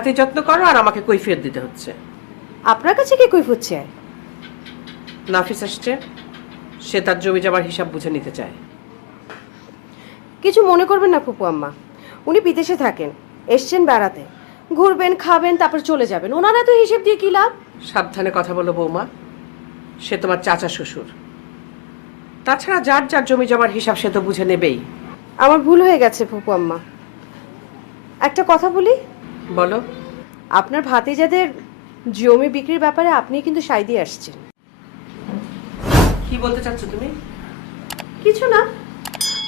খাতির যত্ন করো আর আমাকে কৈফিয়ত দিতে হচ্ছে। আপনার কাছে কি কৈফিয়ত চায়? নাফিস আসছে, সে তার জমি জমার হিসাব বুঝে নিতে চায়। কিছু মনে করবেন না ফুপু আম্মা, উনি বিদেশে থাকেন, এসছেন বেড়াতে, ঘুরবেন খাবেন তারপর চলে যাবেন, ওনারা তো হিসেব দিয়ে কি লাভ? সাবধানে কথা বলো বৌমা, সে তোমার চাচা শ্বশুর। তাছাড়া যার যার জমি জমার হিসাব সে তো বুঝে নেবেই। আমার ভুল হয়ে গেছে ফুপু আম্মা। একটা কথা বলি, বলো। আপনার ভাতিজাদের জমি বিক্রির ব্যাপারে আপনি কিন্তু সাই দিয়ে আসছেন। কি বলতে চাচ্ছ তুমি? কিছু না,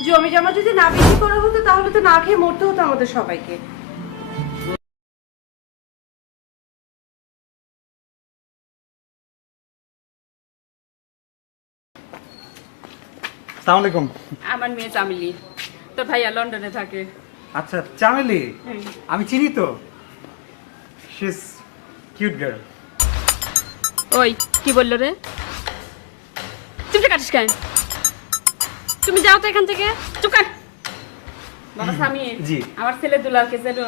জমি জমা যদি না বিক্রি করা হতো তাহলে তো না খেয়ে মরতে হতো আমাদের সবাইকে। আসসালামু আলাইকুম। আমার মেয়ে চামেলি, তোর ভাইয়া লন্ডনে থাকে। আচ্ছা চামেলি, আমি চিনি তো। She is cute girl. ওই কি বললো রে? চুপটা কাটিস কেন? তুমি যাও তো এখান থেকে, চুপ কর। বাবা স্বামী, জি। আমার ছেলে দুলালকে চেনো?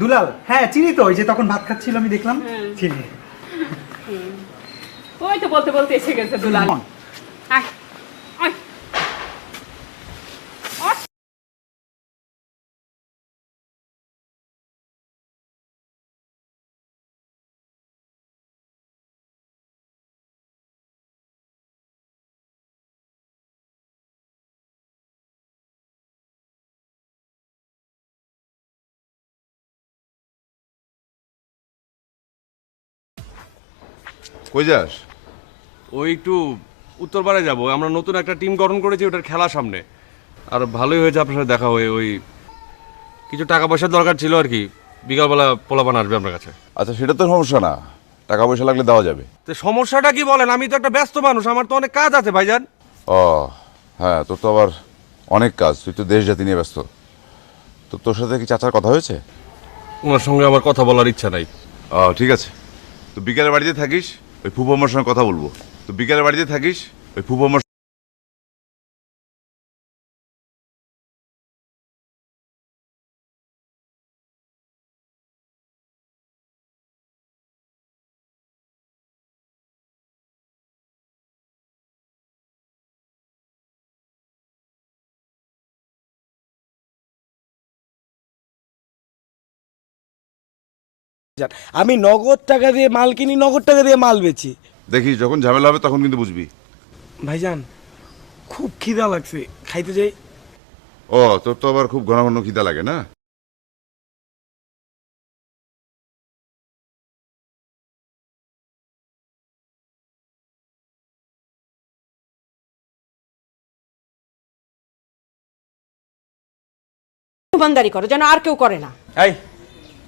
দুলাল? হ্যাঁ চিনি তো, ওই যে তখন ভাত খাচ্ছিল আমি দেখলাম। চিনি। ওই তো বলতে বলতে এসে গেছে দুলাল। আয়, আয়। কই যাস? ওই একটু উত্তরপাড়ায় যাব, আমরা নতুন একটা টিম গঠন করেছি, ওটার খেলা সামনে। আর ভালোই হয়েছে আপনার সাথে দেখা হয়ে। ওই কিছু টাকা পয়সার দরকার ছিল আর কি, বিকালবেলা পোলাপান আসবে আপনার কাছে। আচ্ছা সেটা তো সমস্যা না, টাকা পয়সা লাগলে দেওয়া যাবে। তো সমস্যাটা কি বলেন? আমি তো একটা ব্যস্ত মানুষ, আমার তো অনেক কাজ আছে ভাইজান। ও হ্যাঁ, তোর তো আবার অনেক কাজ, তুই তো দেশ জাতি নিয়ে ব্যস্ত। তো তোর সাথে কি চাচার কথা হয়েছে? ওনার সঙ্গে আমার কথা বলার ইচ্ছা নাই। ও ঠিক আছে, তো বিকেলে বাড়িতে থাকিস, ওই ফুফু আমার সঙ্গে কথা বলবো। তো বিকেলে বাড়িতে থাকিস, ওই ফুফু আমার আমি নগদ টাকা দিয়ে মাল কিনি, নগদ টাকা দিয়ে মাল বেচি। দেখিস, যখন ঝামেলা হবে তখন কিন্তু বুঝবি। ভাইজান খুব খিদা লাগছে, খাইতে যাই। ও তোর তো আবার খুব ঘন ঘন খিদা লাগে না? বান্দারি করো যেন আর কেউ করে না। এই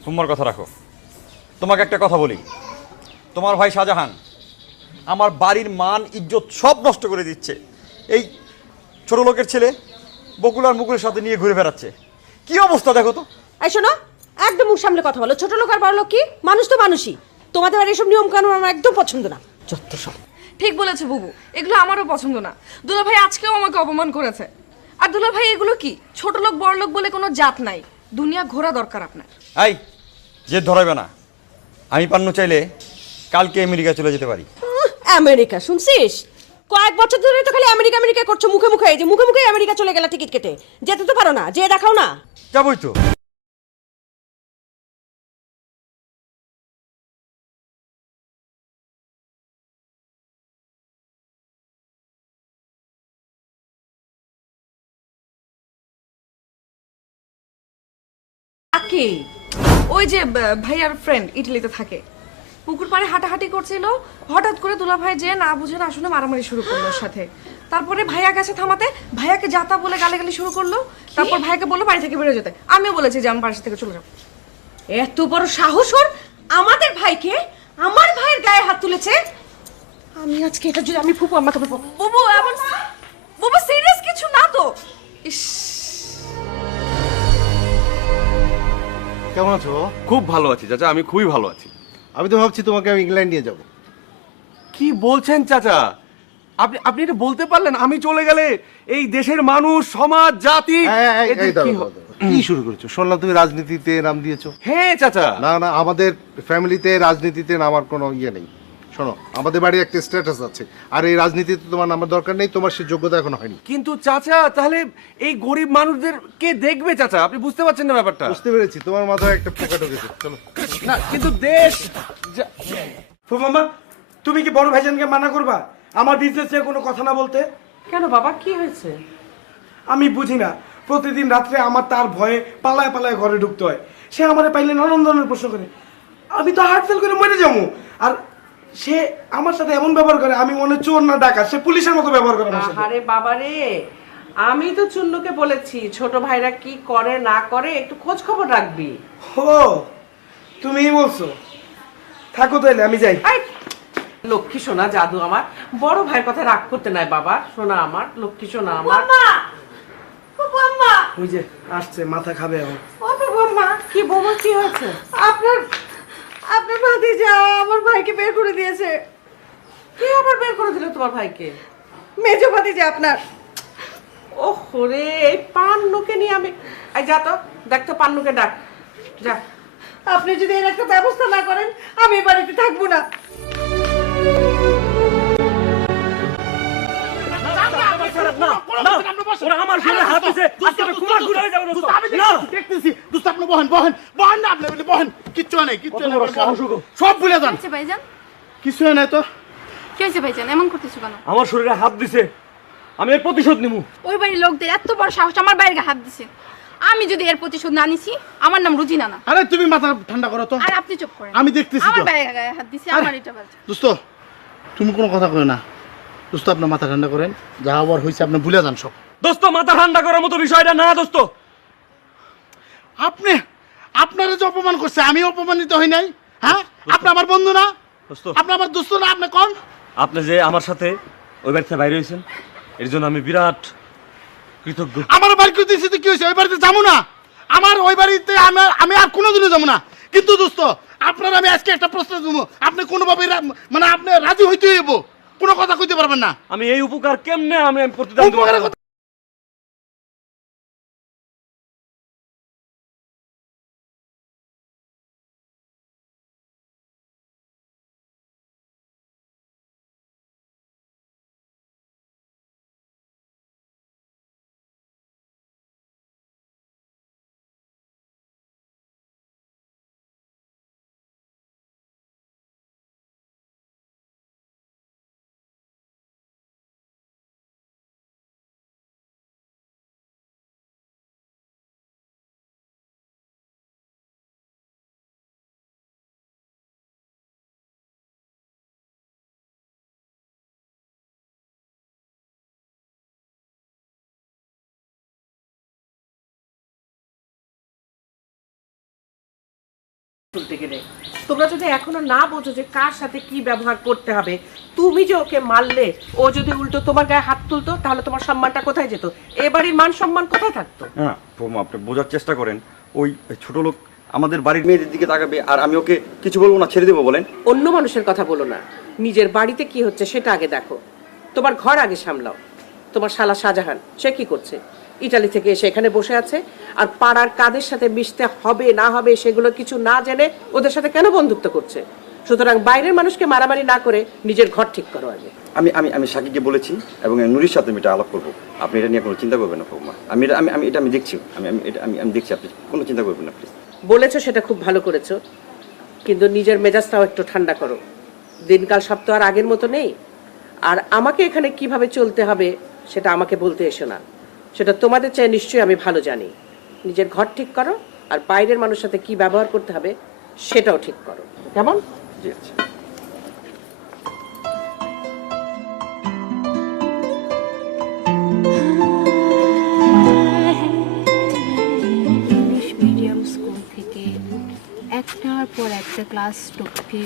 সুম্মার কথা রাখো। তোমাকে একটা কথা বলি, তোমার ভাই শাহজাহান আমার বাড়ির মান ইজ্জত সব নষ্ট করে দিচ্ছে। এই ছোট লোকের ছেলে বকুল আর মুকুলের সাথে নিয়ে ঘুরে বেড়াচ্ছে। কি অবস্থা দেখো তো। এই শোনো, একদম মুখ সামলে কথা বলো। ছোট লোক আর বড় লোক কি, মানুষ তো মানুষই। তোমাদের আর এসব নিয়ম কানুন আমার একদম পছন্দ না, যত সব। ঠিক বলেছে বুবু, এগুলো আমারও পছন্দ না। দুলা ভাই আজকেও আমাকে অপমান করেছে। আর দুলা ভাই এগুলো কি, ছোট লোক বড় লোক বলে কোনো জাত নাই, দুনিয়া ঘোরা দরকার আপনার। এই যে ধরাবে না, আমি পান্নু চাইলে কালকে আমেরিকা চলে যেতে পারি। আমেরিকা শুনছিস? কয়েক বছর ধরে তো খালি আমেরিকা আমেরিকা করছো মুখে মুখে। এই যে মুখে মুখে আমেরিকা চলে গেলা টিকিট কেটে, যেতে তো পারো না, যে দেখাও না। যাবই তো। আকে ওই যে ভাইয়ার ফ্রেন্ড ইটালিতে থাকে, পুকুর পাড়ে হাঁটাহাঁটি করছিল, হঠাৎ করে দুলা ভাই যে না বুঝে না শুনে মারামারি শুরু করলো ওর সাথে। তারপরে ভাইয়া গেছে থামাতে, ভাইয়াকে যাতা বলে গালাগালি শুরু করলো। তারপর ভাইয়াকে বললো বাড়ি থেকে বেরো যেতে। আমিও বলেছি যে আমি বাড়ি থেকে চলে যাবো। এত বড় সাহস ওর, আমাদের ভাইকে, আমার ভাইয়ের গায়ে হাত তুলেছে। আমি আজকে এটা যদি আমি ফুপু আমাকে বলবো। বুবু এমন, বুবু সিরিয়াস কিছু না তো। ইস, কেমন আছো? খুব ভালো আছি চাচা, আমি খুবই ভালো আছি। আমি তো ভাবছি তোমাকে আমি ইংল্যান্ড নিয়ে যাব। কি বলছেন চাচা? আপনি আপনি এটা বলতে পারলেন আমি চলে গেলে এই দেশের মানুষ সমাজ জাতি এদের কি হবে? কি শুরু করেছো? শুনলাম তুমি রাজনীতিতে নাম দিয়েছো। হ্যাঁ চাচা। না না, আমাদের ফ্যামিলিতে রাজনীতিতে নামার কোনো ইয়ে নেই। শোনো, আমাদের বাড়ি একটা স্ট্যাটাস আছে, আর এই রাজনীতিতে তোমার নামার দরকার নেই, তোমার সে যোগ্যতা এখনো হয়নি। কিন্তু চাচা তাহলে এই গরিব মানুষদের কে দেখবে চাচা? আপনি বুঝতে পারছেন না ব্যাপারটা? বুঝতে পেরেছি, তোমার মাথায় একটা পোকা ঢুকেছে। চলো না কিন্তু দেশ ফুফাম্মা, তুমি কি বড় ভাইজানকে মানা করবা আমার বিজনেস নিয়ে কোনো কথা না বলতে? কেন বাবা, কি হয়েছে? আমি বুঝি না, প্রতিদিন রাত্রে আমার তার ভয়ে পালায় পালায় ঘরে ঢুকতে হয়। সে আমারে পাইলে নানান ধরনের প্রশ্ন করে, আমি তো হার্ট ফেল করে মরে যাবো। আর সে আমার সাথে এমন ব্যবহার করে, আমি মনে চোর না ডাকাত, সে পুলিশের মতো ব্যবহার করে আমার সাথে। আরে বাবা রে, আমি তো চুন্নুকে বলেছি ছোট ভাইরা কি করে না করে একটু খোঁজ খবর রাখবি। ও তুমিই বলছো, থাকো তাইলে, আমি যাই। আই, লক্ষ্মী সোনা জাদু আমার, বড় ভাইয়ের কথা রাগ করতে নাই বাবা। সোনা আমার, লক্ষ্মী সোনা আমার। ওই যে আসছে, মাথা খাবে এখন। কি বৌমা, কি হয়েছে? আপনার ভাতিজা আমার ভাইকে বের করে দিয়েছে। কে আবার বের করে দিল তোমার ভাইকে? মেজো ভাতিজা আপনার। ওহো রে, এই পান্নুকে নিয়ে আমি, এই যা তো দেখ তো, পান্নুকে ডাক যা। আপনি যদি এর একটা ব্যবস্থা না করেন আমি এই বাড়িতে থাকবো না। সব ভুলে যান, ভাইজান কিছু নাই তো। কি হয়েছে ভাইজান, এমন করতেছো কেন? আমার শরীরে হাত দিছে, আমি এর প্রতিশোধ নিব। ওই বাড়ির লোকদের এত বড় সাহস আমার বাইরে হাত দিছে। আমি যদি এর প্রতিশোধ না নিছি, আমার নাম রুজিনা না। আরে তুমি মাথা ঠান্ডা করো তো, আর আপনি চুপ করেন। আমি দেখতেছি আমার তো। বাইরে গায়ে হাত দিছে, আমার এটা বলছে। দোস্ত, তুমি কোনো কথা কই না। দোস্ত, আপনার মাথা ঠান্ডা করেন, যা হবার হয়েছে আপনি ভুলে যান সব। দোস্ত মাথা ঠান্ডা করার মতো বিষয়টা না দোস্ত। আপনি, আপনারা যে অপমান করছে, আমি অপমানিত হই নাই? হ্যাঁ, আপনি আমার বন্ধু না? আপনি আমার দোস্ত না? আপনি কোন? আপনি যে আমার সাথে ওই বাড়িতে বাইরে হয়েছেন, এর জন্য আমি বিরাট কৃতজ্ঞ। আমার বাড়ি করতেছি তো কি হয়েছে? ওই বাড়িতে যাবো না, আমার ওই বাড়িতে আমি আর কোনোদিনও যাবো না। কিন্তু দোস্ত, আপনার আমি আজকে একটা প্রশ্ন দেবো, আপনি কোনোভাবে মানে আপনি রাজি হইতে হইব, কোনো কথা কইতে পারবেন না। আমি এই উপকার কেমনে আমি প্রতিদান দেব? উপকারের কথা তুলতে গেলে তোমরা যদি এখনো না বোঝো যে কার সাথে কি ব্যবহার করতে হবে, তুমি যে ওকে মারলে, ও যদি উল্টো তোমার গায়ে হাত তুলতো, তাহলে তোমার সম্মানটা কোথায় যেত? এ বাড়ির মান সম্মান কোথায় থাকতো? না বৌমা, আপনি বোঝার চেষ্টা করেন। ওই ছোট লোক আমাদের বাড়ির মেয়েদের দিকে তাকাবে, আর আমি ওকে কিছু বলবো না, ছেড়ে দেবো বলেন? অন্য মানুষের কথা বলো না, নিজের বাড়িতে কি হচ্ছে সেটা আগে দেখো। তোমার ঘর আগে সামলাও। তোমার শালা শাহজাহান, সে কি করছে? ইটালি থেকে এসে এখানে বসে আছে, আর পাড়ার কাদের সাথে মিশতে হবে না হবে সেগুলো কিছু না জেনে ওদের সাথে কেন বন্ধুত্ব করছে? সুতরাং বাইরের মানুষকে মারামারি না করে নিজের ঘর ঠিক করো আগে। আমি আমি আমি সাকিবকে বলেছি, এবং নুরির সাথে আমি এটা আলাপ করবো। আপনি এটা নিয়ে কোনো চিন্তা করবেন না বৌমা। আমি এটা আমি এটা আমি দেখছি, আমি দেখছি, আপনি কোনো চিন্তা করবেন না প্লিজ। বলেছো, সেটা খুব ভালো করেছো, কিন্তু নিজের মেজাজটাও একটু ঠান্ডা করো। দিনকাল সব তো আর আগের মতো নেই। আর আমাকে এখানে কিভাবে চলতে হবে সেটা আমাকে বলতে এসো না, সেটা তোমাদের চেয়ে নিশ্চয়ই আমি ভালো জানি। নিজের ঘর ঠিক করো, আর বাইরের মানুষের সাথে কি ব্যবহার করতে হবে সেটাও ঠিক করো, কেমন? জি আচ্ছা। ইংলিশ মিডিয়াম স্কুল থেকে একটার পর একটা ক্লাস টপকে।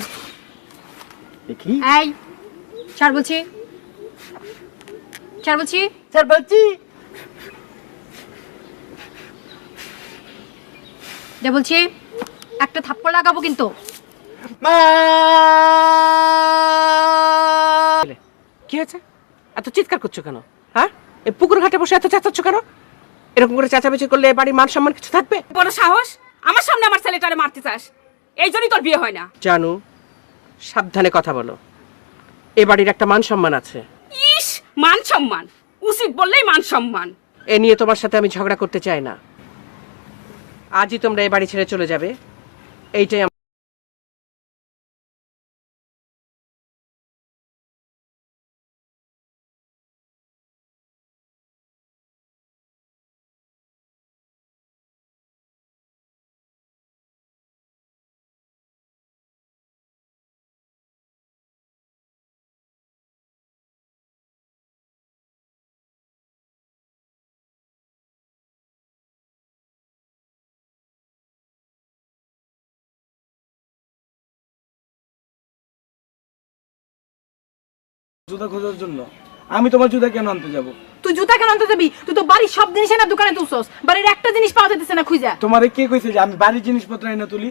এই স্যার বলছি, স্যার বলছি, স্যার বলছি। যা বলছি, একটা থাপ্পড় লাগাবো কিন্তু। কি হয়েছে? এত চিৎকার করছো কেন? হ্যাঁ, এই পুকুর ঘাটে বসে এত চেঁচাচ্ছ কেন? এরকম করে চেঁচামেচি করলে এ বাড়ির মান সম্মান কিছু থাকবে? বড় সাহস, আমার সামনে আমার ছেলেটারে মারতে চাস? এই জন্যই তোর বিয়ে হয় না। জানু, সাবধানে কথা বলো। এ বাড়ির একটা মান সম্মান আছে। ইস, মান সম্মান? উচিত বললেই মান সম্মান। এ নিয়ে তোমার সাথে আমি ঝগড়া করতে চাই না। আজই তোমরা এ বাড়ি ছেড়ে চলে যাবে, এইটাই জুতা খোঁজার জন্য। আমি তোমার জুতা কেন আনতে যাব? তুই জুতা কেন আনতে যাবি? তুই তো বাড়ির সব জিনিস না দোকানে তুলছস, বাড়ির একটা জিনিস পাওয়া যাইতেছে না খুঁজা। তোমারে কে কইছে যে আমি বাড়ির জিনিসপত্র এনে তুলি?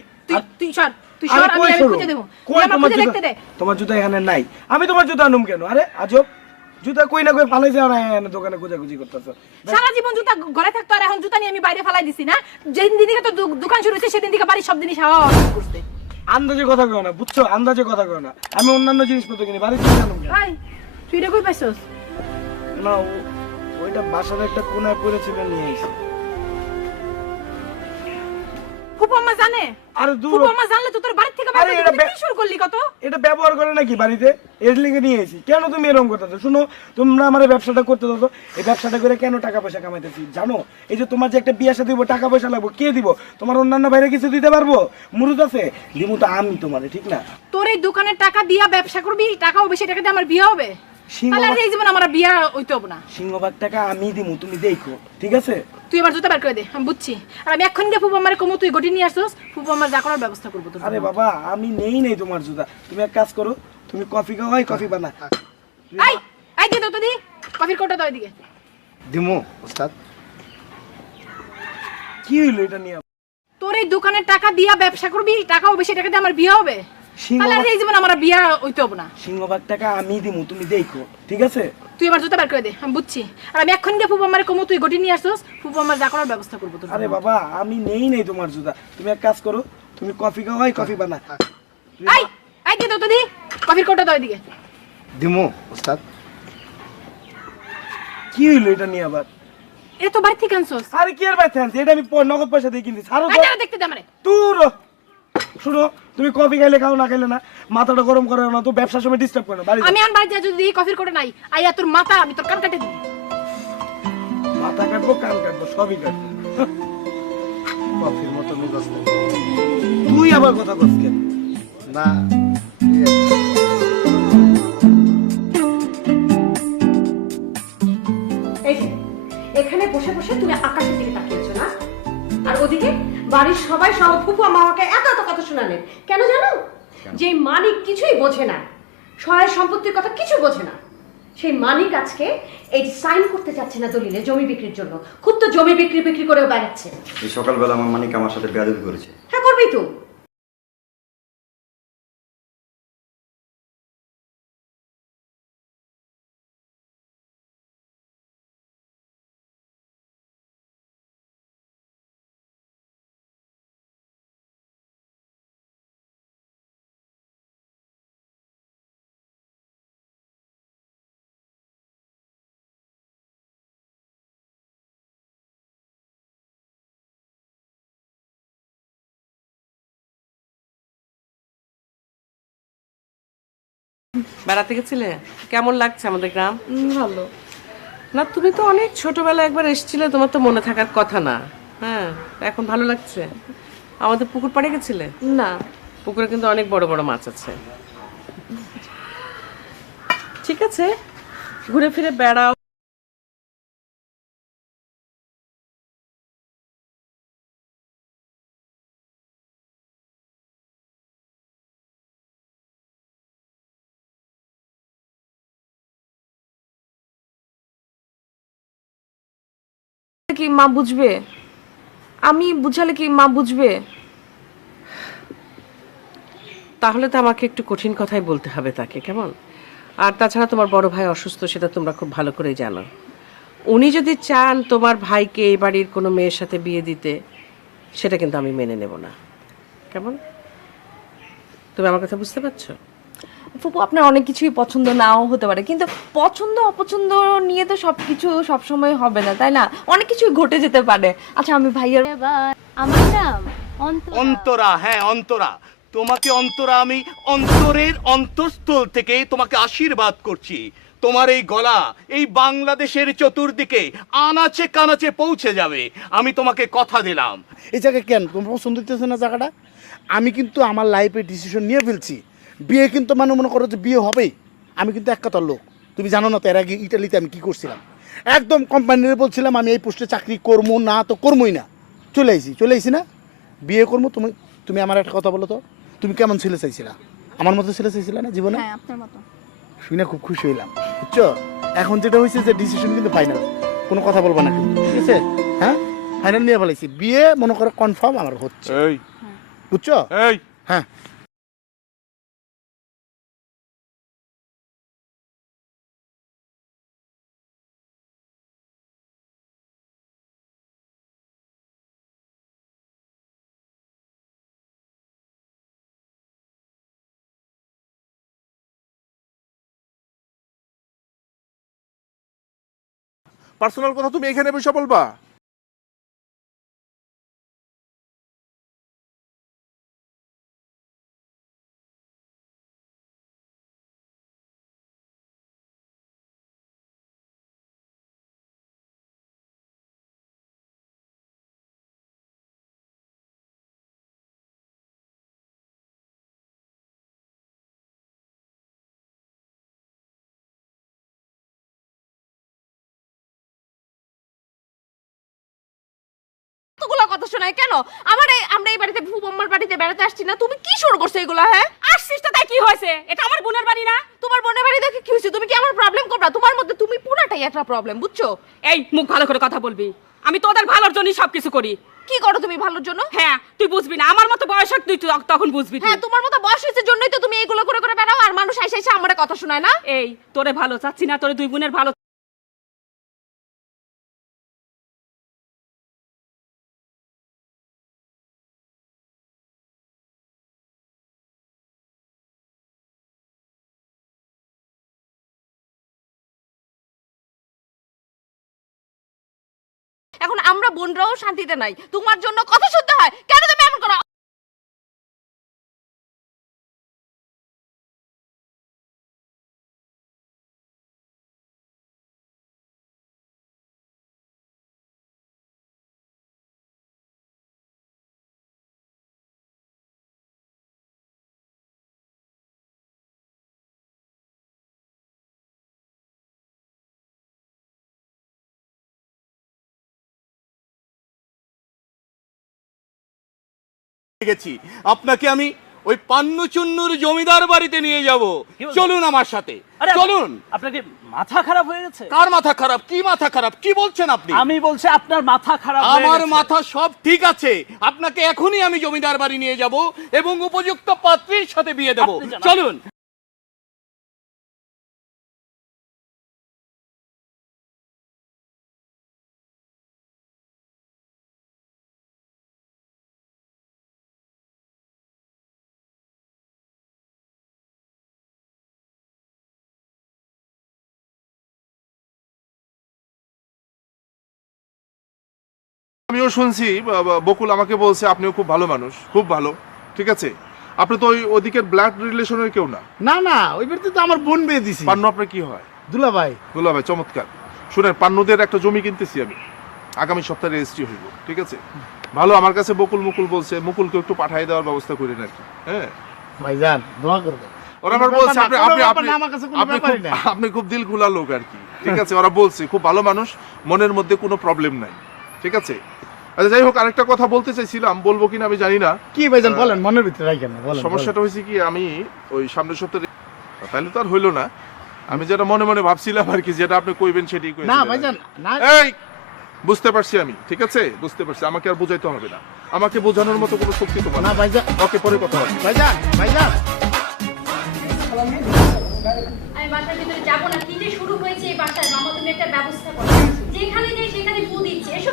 তুই সর, তুই সর, আমি খুঁজে দেব। আমার খুঁজে দেখতে দে। তোমার জুতা এখানে নাই, আমি তোমার জুতা আনুম কেন? আরে আজব, জুতা কই না কই ফালাই যাও না, এনে দোকানে খোঁজাখুঁজি করতেছ। সারা জীবন জুতা ঘরে থাকতো, আর এখন জুতা নিয়ে আমি বাইরে ফালাই দিছি না? যেদিন থেকে তো দোকান শুরু হয়েছে সেদিন থেকে বাড়ির সব জিনিস হাওয়া করছে। আন্দাজে কথা কও না, বুঝছো? আন্দাজে কথা কও না। আমি অন্যান্য জিনিসপত্র কিনি, বাড়ির জিনিস আনুম কেন? ভাই তুই এটা কই পাইছস? না, ওইটা বাসার একটা কোনায় পড়েছিল, নিয়ে এসে। ফুপু আম্মা জানে? আরে দূর, ফুপু আম্মা জানলে তো তোর বাড়ি থেকে আরে বাইরে এটা কি শুরু করলি? কত এটা ব্যবহার করে নাকি বাড়িতে? এর লিগে নিয়ে এসেছি। কেন তুমি এরকম করতেছো? শুনো, তোমরা আমার ব্যবসাটা করতে দাও তো। এই ব্যবসাটা করে কেন টাকা পয়সা কামাইতেছি জানো? এই যে তোমার যে একটা বিয়ে সাথে দিব, টাকা পয়সা লাগবে, কে দিব? তোমার অন্যান্য বাইরে কিছু দিতে পারবো? মুরুদ আছে দিমু তো আমি তোমারে, ঠিক না? তোর এই দোকানের টাকা দিয়া ব্যবসা করবি, টাকাও বেশি টাকা দিয়ে আমার বিয়ে হবে? তাহলে আর এই জীবন আমার বিয়ে হইতে হবে না। সিংহভাগ টাকা আমি দিমু, তুমি দেখো, ঠিক আছে? তুই আমার জুতা বের করে দে, আমি বুঝছি। আর আমি এখন গিয়ে ফুপু আমার কমু, তুই গটি নিয়ে আসছস, ফুপু আমার যা করার ব্যবস্থা করবো তোর। আরে বাবা, আমি নেই তোমার জুতা। তুমি এক কাজ করো, তুমি কফি খাও, কফি বানা। আই আই দে তো দি কফির কোটা দাও এদিকে। দিমু ওস্তাদ। কি হইলো এটা নিয়ে? তোর এই দোকানের টাকা দিয়া ব্যবসা করবি, টাকাও বেশি টাকা দিয়ে আমার বিয়ে হবে? তাহলে আর এই জীবন আমার বিয়ে হইতে হবে না। সিংহভাগ টাকা আমি দিমু, তুমি দেখো, ঠিক আছে? তুই আমার জুতা বের করে দে, আমি বুঝছি। আর আমি এখন গিয়ে ফুপু আমার কমু, তুই গটি নিয়ে আসছস, ফুপু আমার যা করার ব্যবস্থা করবো তোর। আরে বাবা, আমি নেই তোমার জুতা। তুমি এক কাজ করো, তুমি কফি খাও, কফি বানা। আই আই দে তো দি কফির কোটা দাও এদিকে। দিমু ওস্তাদ। কি হইলো এটা নিয়ে আবার? এ তো বাড়ি থেকে আনছস? আরে কি আর বাইতে আনছি? এটা আমি নগদ পয়সা দিয়ে কিনছি। ছাড়ো আই তো। যারা দেখতে দে আমারে। দূর হ। শুনো, তুমি কফি খাইলে খাও, না খাইলে না। মাথাটা গরম করে না তো, ব্যবসার সময় ডিস্টার্ব করো না। বাড়ি আমি আন বাড়ি যা, যদি কফির কোটা নাই, আইয়া তোর মাথা আমি তোর কান কাটে দিই। মাথা কাটবো, কান কাটবো, সবই কাটবো। কফির মতো মেজাজ নেই। তুই আবার কথা বলছিস কেন? না ঠিক আছে। এই যে, এখানে বসে বসে তুমি আকাশের দিকে তাকিয়েছো না? আর ওদিকে বাড়ির সবাই সহ ফুপু আমাকে এত এত কথা শোনালেন কেন জানো? যে মানিক কিছুই বোঝে না, সহায় সম্পত্তির কথা কিছু বোঝে না। সেই মানিক আজকে এই সাইন করতে যাচ্ছে না দলিলে জমি বিক্রির জন্য। খুব তো জমি বিক্রি করেও বেড়াচ্ছে। এই সকালবেলা আমার মানিক আমার সাথে বেয়াদবি করেছে। হ্যাঁ, করবেই তো। বেড়াতে গেছিলে? কেমন লাগছে আমাদের গ্রাম? ভালো। না, তুমি তো অনেক ছোটবেলায় একবার এসেছিলে, তোমার তো মনে থাকার কথা না। হ্যাঁ, এখন ভালো লাগছে? আমাদের পুকুর পাড়ে গেছিলে? না, পুকুরে কিন্তু অনেক বড় বড় মাছ আছে। ঠিক আছে, ঘুরে ফিরে বেড়াও। কি মা বুঝবে? আমি বুঝালে কি মা বুঝবে? তাহলে তো আমাকে একটু কঠিন কথাই বলতে হবে তাকে, কেমন? আর তাছাড়া তোমার বড় ভাই অসুস্থ, সেটা তোমরা খুব ভালো করেই জানো। উনি যদি চান তোমার ভাইকে এই বাড়ির কোনো মেয়ের সাথে বিয়ে দিতে, সেটা কিন্তু আমি মেনে নেব না। কেমন? তুমি আমার কথা বুঝতে পারছো? ফুপু আপনার অনেক কিছুই পছন্দ নাও হতে পারে, কিন্তু পছন্দ অপছন্দ নিয়ে তো সবকিছু সবসময় হবে না, তাই না? অনেক কিছুই ঘটে যেতে পারে। আচ্ছা আমি ভাইয়ার আমার নাম অন্তরা, হ্যাঁ অন্তরা। তোমাকে অন্তরা আমি অন্তরের অন্তঃস্থল থেকে তোমাকে আশীর্বাদ করছি। তোমার এই গলা এই বাংলাদেশের চতুর্দিকে আনাচে কানাচে পৌঁছে যাবে, আমি তোমাকে কথা দিলাম। এই জায়গায় কেন তোমার পছন্দ হইতেছে না জায়গাটা? আমি কিন্তু আমার লাইফে ডিসিশন নিয়ে ফেলছি, বিয়ে কিন্তু মনে করো যে বিয়ে হবেই। আমি কিন্তু এক কথার লোক, তুমি জানো না তো এর আগে ইটালিতে আমি কি করছিলাম। একদম কোম্পানির বলছিলাম আমি এই পোস্টে চাকরি করবো না, তো করবোই না। চলে আইছি না, বিয়ে করবো। তুমি আমার একটা কথা বলো তো, তুমি কেমন ছেলে চাইছিলা? আমার মতো ছেলে চাইছিলা না জীবনে? হ্যাঁ আপনার মতো। শুনে খুব খুশি হইলাম, বুঝছো? এখন যেটা হয়েছে যে ডিসিশন কিন্তু ফাইনাল, কোনো কথা বলবো না, ঠিক আছে? হ্যাঁ ফাইনাল নিয়ে ফেলাইছি, বিয়ে মনে করো কনফার্ম আমার হচ্ছে, বুঝছো? হ্যাঁ পার্সোনাল কথা তুমি এখানে বসে বলবা? এতগুলো কথা শোনায় কেন? আমরা এই বাড়িতে ফুপু আম্মার বাড়িতে বেড়াতে আসছি না, তুমি কি শুরু করছো এগুলো? হ্যাঁ আসছিস তো তাই কি হয়েছে? এটা আমার বোনের বাড়ি না? তোমার বোনের বাড়ি দেখে কি হয়েছে? তুমি কি আমার প্রবলেম করবা? তোমার মধ্যে তুমি পুরাটাই একটা প্রবলেম, বুঝছো? এই মুখ ভালো করে কথা বলবি। আমি তোদের ভালোর জন্যই সবকিছু করি। কি করো তুমি ভালোর জন্য? হ্যাঁ তুই বুঝবি না, আমার মতো বয়স হোক তুই তখন বুঝবি। হ্যাঁ তোমার মতো বয়স হয়েছে জন্যই তো তুমি এইগুলো করে করে বেড়াও, আর মানুষ এসে এসে আমার কথা শোনায় না। এই তোরে ভালো চাচ্ছি না, তোরে দুই বোনের ভালো। এখন আমরা বোনরাও শান্তিতে নাই, তোমার জন্য কথা শুনতে হয়। কেন তুমি এমন করো? গেছি আপনাকে আমি ওই পান্নুচুন্নুর জমিদার বাড়িতে নিয়ে যাব, চলুন আমার সাথে, চলুন। আপনাকে মাথা খারাপ হয়ে গেছে? কার মাথা খারাপ? কি মাথা খারাপ? কি বলছেন আপনি? আমি বলছি আপনার মাথা খারাপ। আমার মাথা সব ঠিক আছে, আপনাকে এখনই আমি জমিদার বাড়ি নিয়ে যাব এবং উপযুক্ত পাত্রীর সাথে বিয়ে দেব, চলুন। আমিও শুনছি, বকুল আমাকে বলছে আপনিও খুব ভালো মানুষ, খুব ভালো, ঠিক আছে? আপনি তো ওদিকের ব্লাড রিলেশনের কেউ না? না না, ওই বাড়িতে তো আমার বোন বিয়ে দিছি। পান্নু আপনার কি হয়? দুলাভাই। দুলাভাই, চমৎকার। শুনেন, পান্নুদের একটা জমি কিনতেছি আমি, আগামী সপ্তাহে রেজিস্ট্রি হইব, ঠিক আছে? ভালো, আমার কাছে মুকুল বলছে মুকুলকে একটু পাঠিয়ে দেওয়ার ব্যবস্থা করেন আর কি। হ্যাঁ ভাইজান দোয়া করবেন। ওরা আমার বলছে আপনি খুব দিল খোলা লোক আর কি, ঠিক আছে? ওরা বলছে খুব ভালো মানুষ, মনের মধ্যে কোনো প্রবলেম নাই, ঠিক আছে? আচ্ছা যাই হোক, আরেকটা কথা বলতে চাইছিলাম, বলবো কিনা আমি জানি না। কি ভাইজান বলেন, মনের ভিতরে রাখেন না, বলেন। সমস্যাটা হয়েছে কি, আমি ওই সামনের সপ্তাহে, তাহলে তো আর হইলো না। আমি যেটা মনে মনে ভাবছিলাম আর কি, যেটা আপনি কইবেন সেটাই কই। না ভাইজান না, এই বুঝতে পারছি আমি, ঠিক আছে? বুঝতে পারছি, আমাকে আর বোঝাইতে হবে না, আমাকে বোঝানোর মতো কোনো শক্তি তোমার না ভাইজান। ওকে, পরে কথা হবে। ভাইজান আমি বাসার ভিতরে যাবো না। কি যে শুরু হয়েছে এই বাসায়, মামা তুমি একটা ব্যবস্থা করো। যেখানে যাই সেখানে ফু দিচ্ছে। এসব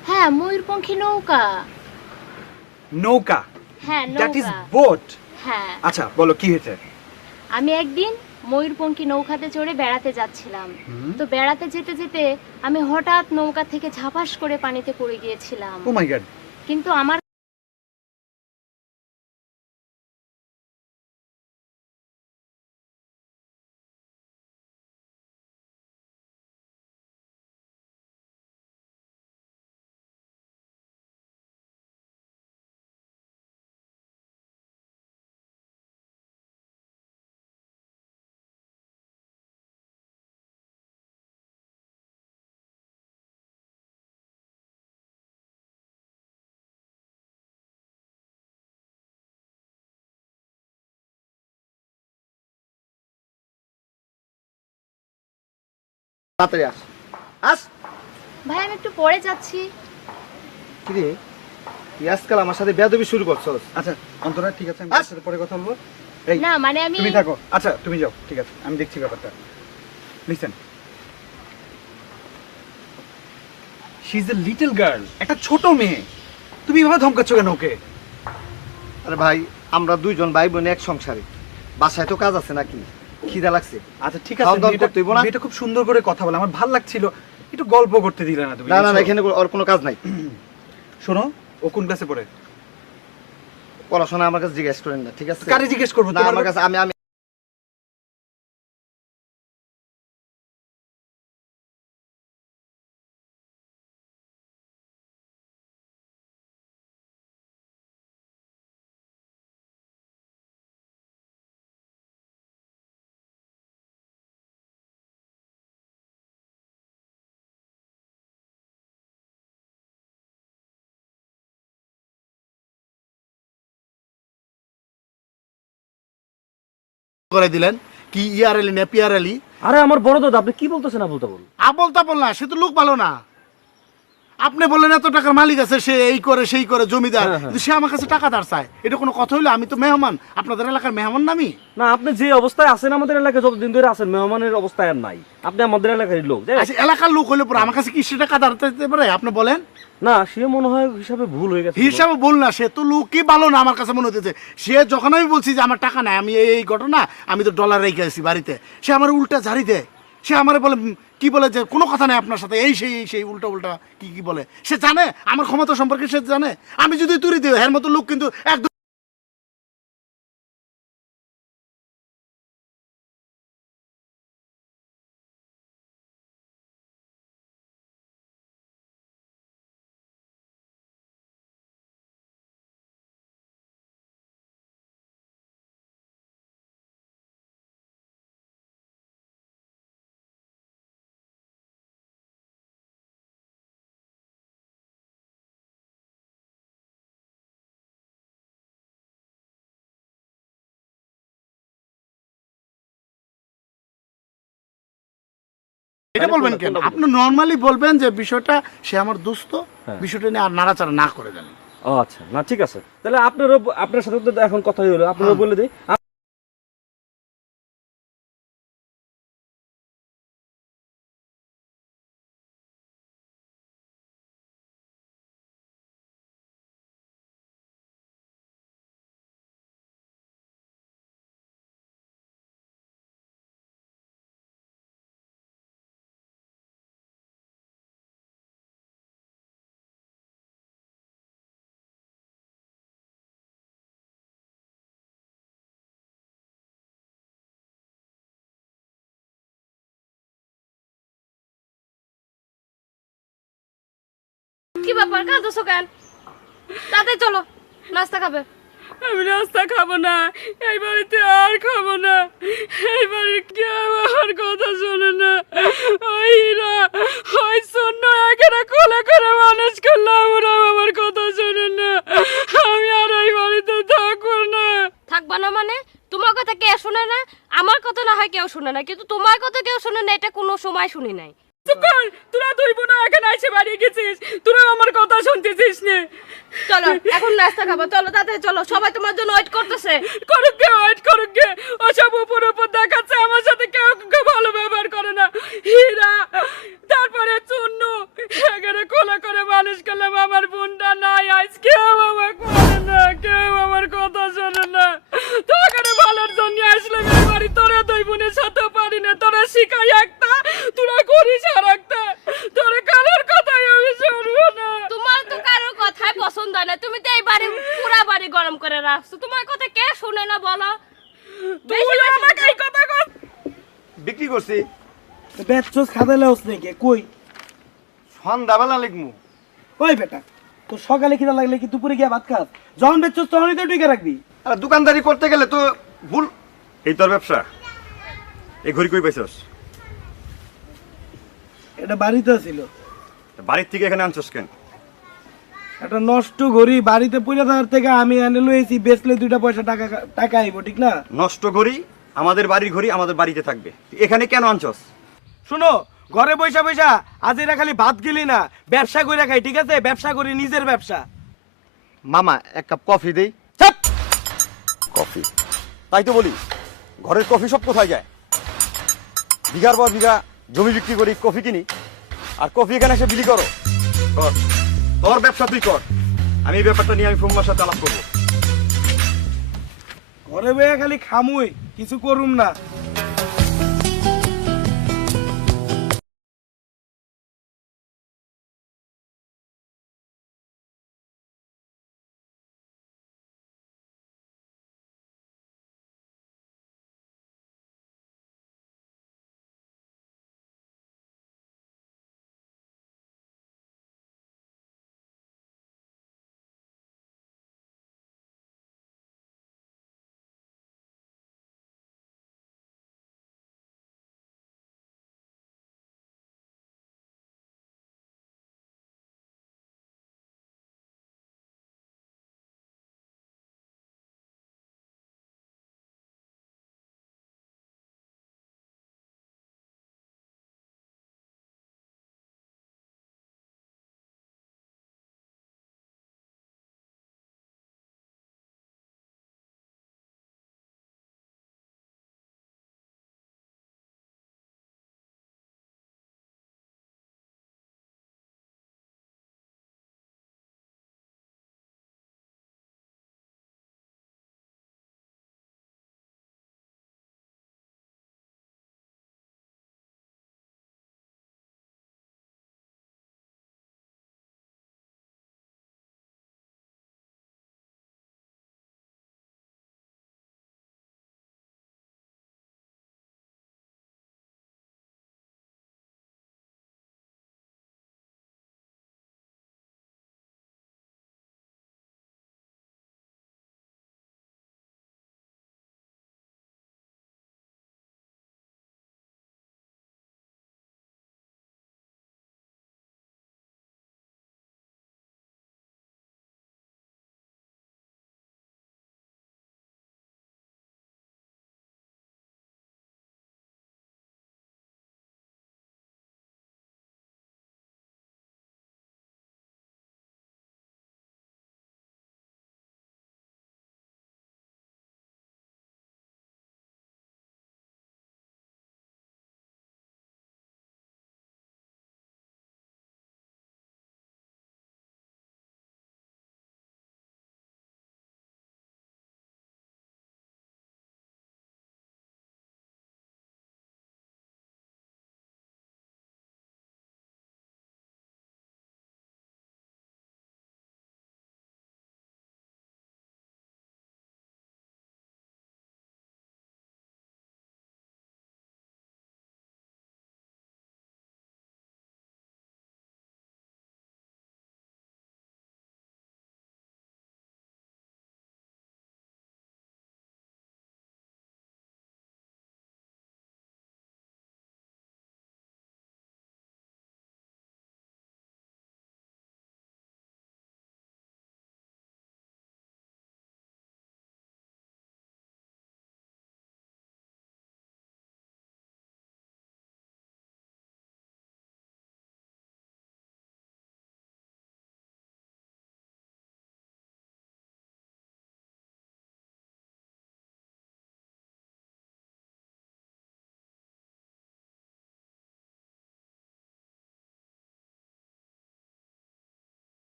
হ্যাঁ, ময়ূরপঙ্খী নৌকা। নৌকা? হ্যাঁ, দ্যাট ইজ নৌকা। বোট। হ্যাঁ, আচ্ছা বলো কি হয়েছে? আমি একদিন ময়ূরপঙ্খী নৌকাতে চড়ে বেড়াতে যাচ্ছিলাম। তো বেড়াতে যেতে যেতে আমি হঠাৎ নৌকা থেকে ঝাপাস করে পানিতে পড়ে গিয়েছিলাম। ও মাই গড। কিন্তু আমার তাড়াতাড়ি আস আস। ভাই আমি একটু পরে যাচ্ছি। কি রে, তুই আজকাল আমার সাথে বেয়াদবি শুরু করছস? আচ্ছা অন্তরা ঠিক আছে, আমি তার সাথে পরে কথা বলবো। এই না মানে আমি তুমি থাকো। আচ্ছা তুমি যাও, ঠিক আছে আমি দেখছি ব্যাপারটা। Listen, she is a little girl, একটা ছোট মেয়ে, তুমি এভাবে ধমকাচ্ছ কেন ওকে? আরে ভাই, আমরা দুইজন ভাই বোন এক সংসারে, বাসায় তো কাজ আছে নাকি, খিদা লাগছে। আচ্ছা ঠিক আছে, খাওয়া দাওয়া করতে হইবো না? মেয়েটা খুব সুন্দর করে কথা বলে, আমার ভালো লাগছিল, একটু গল্প করতে দিলে না তুমি? না না না, এখানে ওর কোনো কাজ নাই। শোনো, ও কোন ক্লাসে পড়ে? পড়াশোনা আমার কাছে জিজ্ঞেস করেন না, ঠিক আছে? কারে জিজ্ঞেস করবো? না, আমার কাছে আমি করে দিলেন কি ইয়ারালি না পিয়ারালি? আরে আমার বড় দাদা, আপনি কি বলতেছেন? আবল তাবল আবল তাবল না, সে তো লোক ভালো না। আপনি বললেন এত টাকার মালিক আছে, সে এই করে সেই করে জমিদার, কিন্তু সে আমার কাছে টাকা ধার চায়। এটা কোনো কথা হইলো? আমি তো মেহমান, আপনাদের এলাকার মেহমান নামি না। আপনি যে অবস্থায় আছেন আমাদের এলাকায় যতদিন ধরে আছেন, মেহমানের অবস্থায় আর নাই। আপনি আমাদের এলাকার লোক। আচ্ছা, এলাকার লোক হইলে পরে আমার কাছে কি সে টাকা ধার চাইতে পারে? আপনি বলেন না, সে মনে হয় হিসাবে ভুল হয়ে গেছে। হিসাবে বল না, সে তো লোকই ভালো না আমার কাছে মনে হতেছে। সে যখন আমি বলছি যে আমার টাকা নাই, আমি এই ঘটনা, আমি তো ডলার রেখে আসি বাড়িতে, সে আমার উল্টা ঝাড়ি দেয়। সে আমার বলে কি বলে যে কোনো কথা নাই আপনার সাথে, এই সেই উল্টা উল্টা কি কি বলে। সে জানে আমার ক্ষমতা সম্পর্কে, সে জানে। আমি যদি তুরি দিই, এর মতো লোক কিন্তু একদম এটা বলবেন কেন? আপনি নর্মালি বলবেন যে বিষয়টা সে আমার দোস্ত, বিষয়টা নিয়ে আর নাড়াচাড়া না করে দেন। ও আচ্ছা, না ঠিক আছে, তাহলে আপনার সাথে তো এখন কথা হলো, আপনারা বলে দিই। কি ব্যাপার, কাঁদছো কেন? তাড়াতাড়ি চলো, নাস্তা খাবে। আমি নাস্তা খাবো না, এই বাড়িতে আর খাবো না। এই বাড়ির কেউ আমার কথা শোনে আমার কথা না হয় কেউ শুনে না, কিন্তু তোমার কথা কেউ শুনে না, এটা কোনো সময় শুনি নাই। তোরা দুই বোন এখানে এসে বাড়ি গেছিস, তোরা আমার কথা শুনতেছিস না। চলো এখন নাস্তা খাবো, চলো তাড়াতাড়ি চলো, সবাই তোমার জন্য ওয়েট করতেছে। করুক গে, ওয়েট করুক গে। ওসব উপর উপর দেখাচ্ছে, আমার সাথে কেউ ভালো ব্যবহার করে না। হীরা, তারপরে চুন্নু, এখানে কোলা করে মানুষ করলাম, আমার বোনটা নাই, আজ কেউ আমার করে না, কেউ আমার কথা শোনে না। তোকে ভালোর জন্য আসলে এই বাড়ি, তোরা দুই বোনের সাথে পারি না, তোরা শিখাই একটা, তোরা করিস আর একটা, তোরা কারোর কথাই আমি শুনবো না। তোমার তো কারোর কথাই পছন্দ হয় না, তুমি তো এই বাড়ি পুরা বাড়ি গরম করে রাখছো, তোমার কথা কে শুনে না বলো? তুই আমাকে এই কথা কর। বিক্রি করছি বেচছস খাদালে হস নাকি কই? সন্ধ্যাবেলা লিখমু। ওই বেটা, তো সকালে খিদা লাগলে কি দুপুরে গিয়া ভাত খাস? যখন বেচছস তখনই তো টিকে রাখবি। আর দোকানদারি করতে গেলে তো ভুল। এই তোর ব্যবসা, এই ঘড়ি কই পাইছস? এটা বাড়িতে ছিল। বাড়ির থেকে এখানে আনছস কেন? একটা নষ্ট ঘড়ি বাড়িতে পড়ে থাকার থেকে আমি এনে লইছি, বেচলে 2টা পয়সা টাকা আইব, ঠিক না? নষ্ট ঘড়ি আমাদের বাড়ির ঘড়ি আমাদের বাড়িতে থাকবে, এখানে কেন আনছস? শুনো, ঘরে বৈশা বৈশা আজ এরা খালি ভাত গেলি না, ব্যবসা করে খাই, ঠিক আছে? ব্যবসা করি, নিজের ব্যবসা। মামা এক কাপ কফি দেই। কফি? তাই তো বলি, ঘরের কফি সব কোথায় যায়? বিঘার পর বিঘা জমি বিক্রি করি, কফি কিনি, আর কফি এখানে এসে বিলি করো। কর, তোর ব্যবসা তুই কর, আমি এই ব্যাপারটা নিয়ে আমি ফুম্মার সাথে আলাপ করবো। ঘরে বইয়া খালি খামুই, কিছু করুম না।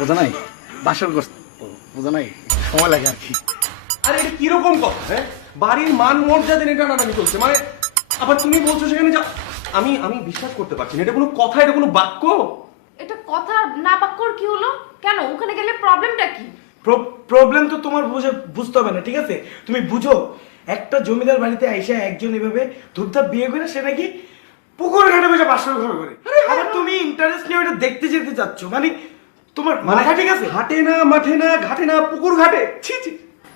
বোঝা নাই বাসর গোস্ত বোঝা নাই সময় লাগে আর কি। আরে এটা কিরকম কথা? হ্যাঁ, বাড়ির মান মর্যাদা নিয়ে টানাটানি চলছে, মানে আবার তুমি বলছো সেখানে যা। আমি বিশ্বাস করতে পারছি না, এটা কোনো কথা, এটা কোনো বাক্য? এটা কথা না বাক্যর কি হলো? কেন ওখানে গেলে প্রবলেমটা কি? প্রবলেম তো তোমার বুঝতে হবে না, ঠিক আছে? তুমি বুঝো একটা জমিদার বাড়িতে আইসা একজন এভাবে ধূপধাপ বিয়ে করে সে নাকি পুকুর ঘাটে বসে বাসর ঘর করে, আবার তুমি ইন্টারেস্ট নিয়ে ওটা দেখতে যেতে চাচ্ছ, মানে তোমার মাথা ঠিক আছে? হাটে না, মাঠে না, ঘাটে না, পুকুর ঘাটে, ছি ছি।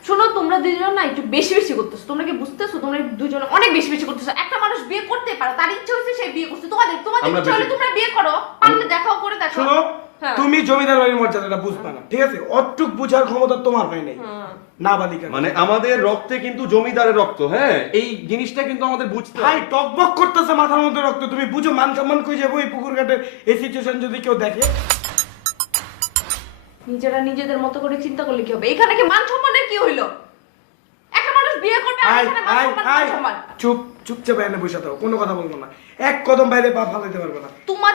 শোনো, তোমরা দুজন না একটু বেশি বেশি করতেছো। তোমরা কি বুঝতেছো? তোমরা দুজন অনেক বেশি বেশি করতেছো। একটা মানুষ বিয়ে করতে পারে, তার ইচ্ছা হচ্ছে সে বিয়ে করছে। তোমাদের ইচ্ছা হলে তোমরা বিয়ে করো, পারলে দেখাও করে দেখো। শোনো, তুমি জমিদার বাড়ির মর্যাদাটা বুঝবে না, ঠিক আছে? অটুক বুঝার ক্ষমতা তোমার হয় নাই, না বালিকা। মানে আমাদের রক্তে কিন্তু জমিদারের রক্ত, হ্যাঁ, এই জিনিসটা কিন্তু আমাদের বুঝতে ভাই টকবক করতেছে মাথার মধ্যে রক্ত। তুমি বুঝো মান সম্মান কই যাবো এই পুকুর ঘাটের এই সিচুয়েশন যদি কেউ দেখে? নিজেরা নিজেদের মতো করে চিন্তা করলে কি হবে? এখানে কি মান সম্মানের কি হইলো? একটা মানুষ বিয়ে করবে আর এখানে মান সম্মান। চুপচাপ এনে বসে থাকো, কোনো কথা বলবো না, এক কদম বাইরে পা ফালাইতে পারবে না। তোমার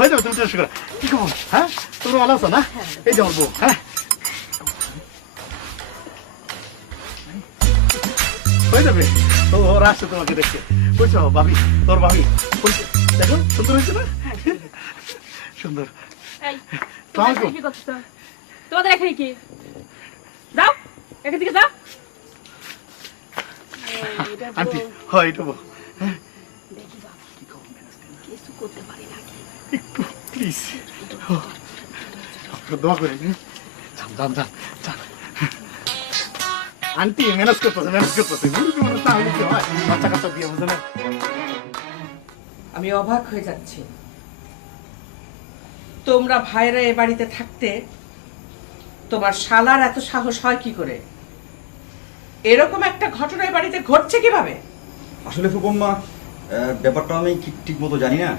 হয়ে যাবে, তুমি চেষ্টা করো। কি খবর? হ্যাঁ, তোমরা ভালো আছো না? এই যে বলবো, হ্যাঁ হয়ে যাবে। তো ওরা আসছে তোমাকে দেখতে, বুঝছো? ভাবি, তোর ভাবি দেখো সুন্দর হয়েছে না? সুন্দর। তোমাদের এখানে কি? যাও এখান থেকে যাও। আন্টি হয় এটা বল, একটু প্লিজ দোয়া করে যান যান যান। আন্টি ম্যানেজ করতেছে বাচ্চা কাচ্চা দিয়ে বুঝে না। আমি অবাক হয়ে যাচ্ছি, তোমরা ভাইরা এ বাড়িতে থাকতে তোমার শালার এত সাহস হয় কি করে? এরকম একটা ঘটনা এ বাড়িতে ঘটছে কিভাবে? আসলে ফুকম্মা, ব্যাপারটা আমি ঠিক মতো জানি না,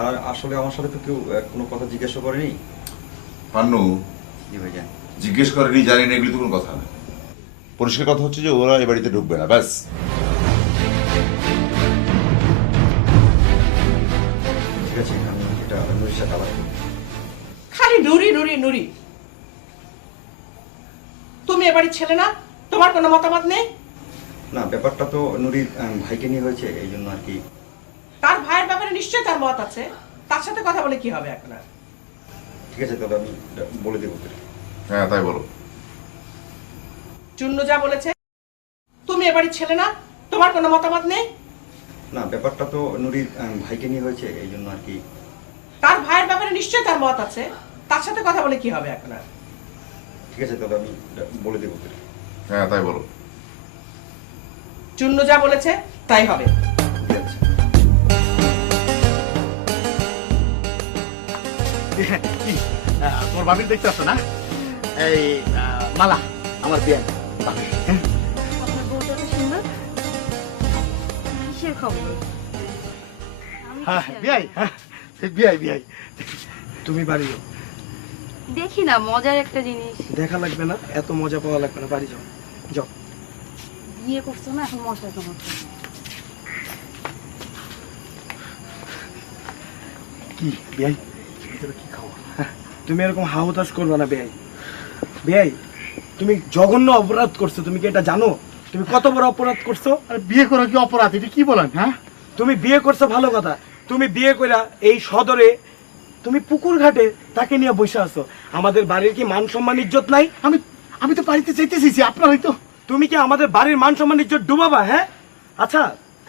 আর আসলে আমার সাথে তো কেউ কোনো কথা জিজ্ঞাসা করেনি। পান্নু, জি ভাইজান। জিজ্ঞেস করেনি, জানি না, এগুলি তো কোনো কথা না। পরিষ্কার কথা হচ্ছে যে ওরা এ বাড়িতে ঢুকবে না, ব্যাস। ঠিক আছে, আমি এটা নুরির সাথে আবার খালি নুরি নুরি নুরি। তুমি এ বাড়ির ছেলে না? তোমার কোনো মতামত নেই? না, ব্যাপারটা তো নুরির ভাইকে নিয়ে হয়েছে, এই জন্য আর কি। তার ভাইয়ের ব্যাপারে নিশ্চয়ই তার মত আছে, তার সাথে কথা বলে কি হবে এখন আর? ঠিক আছে, তবে আমি বলে দেবো। হ্যাঁ, তাই বলো। চুন্নু যা বলেছে, তুমি এ বাড়ির ছেলে না? তোমার কোনো মতামত নেই? না, ব্যাপারটা তো নুরির ভাইকে নিয়ে হয়েছে, এই জন্য আর কি। তার ভাইয়ের ব্যাপারে নিশ্চয়ই তার মত আছে, তার সাথে কথা বলে কি হবে এখন আর? ঠিক আছে, তবে আমি বলে দেবো। হ্যাঁ, তাই বলো। চুন্নু যা বলেছে তাই হবে। তোমার ভাবির দেখতে আসো না? এই মালা আমার বিয়ে ভাবি। কিসের খবর? হ্যাঁ বিয়াই, হ্যাঁ বিয়াই বিয়াই। তুমি বাড়ি যাও। দেখি না, মজার একটা জিনিস। দেখা লাগবে না, এত মজা পাওয়া লাগবে না, বাড়ি যাও যাও। বিয়ে করছো না, এখন মজা করছো। কি বেয়াই, কি খবর? তুমি এরকম হাহুতাশ করবে না বেয়াই। বেয়াই, তুমি জঘন্য অপরাধ করছো, তুমি কি এটা জানো? তুমি কত বড় অপরাধ করছো? আরে বিয়ে করা কি অপরাধ? এটা কি বলেন? হ্যাঁ, তুমি বিয়ে করছো ভালো কথা, তুমি বিয়ে কইরা এই সদরে তুমি পুকুর ঘাটে তাকে নিয়ে বসে আছো। আমাদের বাড়ির কি মান সম্মান ইজ্জত নাই? আমি তো বাড়িতে চাইতেছি, আপনারাই তো। তুমি কি আমাদের বাড়ির মান সম্মান ইজ্জত ডুবাবা? হ্যাঁ, আচ্ছা